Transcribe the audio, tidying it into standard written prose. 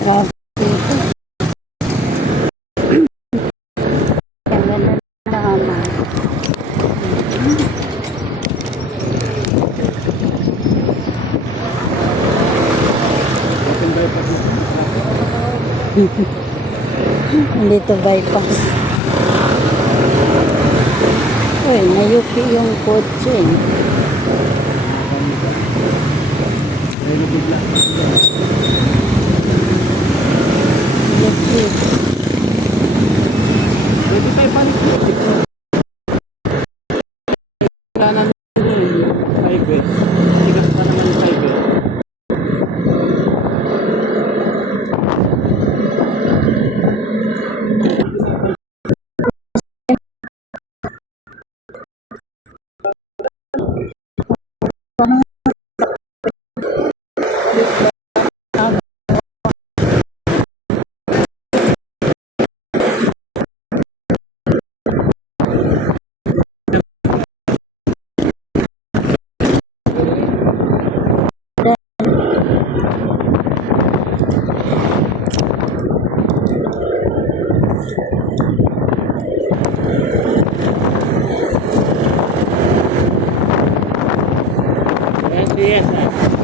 Grabe ito. Ang ganda ng halaman. Dito bypass. Uy, nayupi yung kotse. Electric. Pwede tayo panik. Wala namin yung highway. Sigas pa naman yung highway. Yes, yes.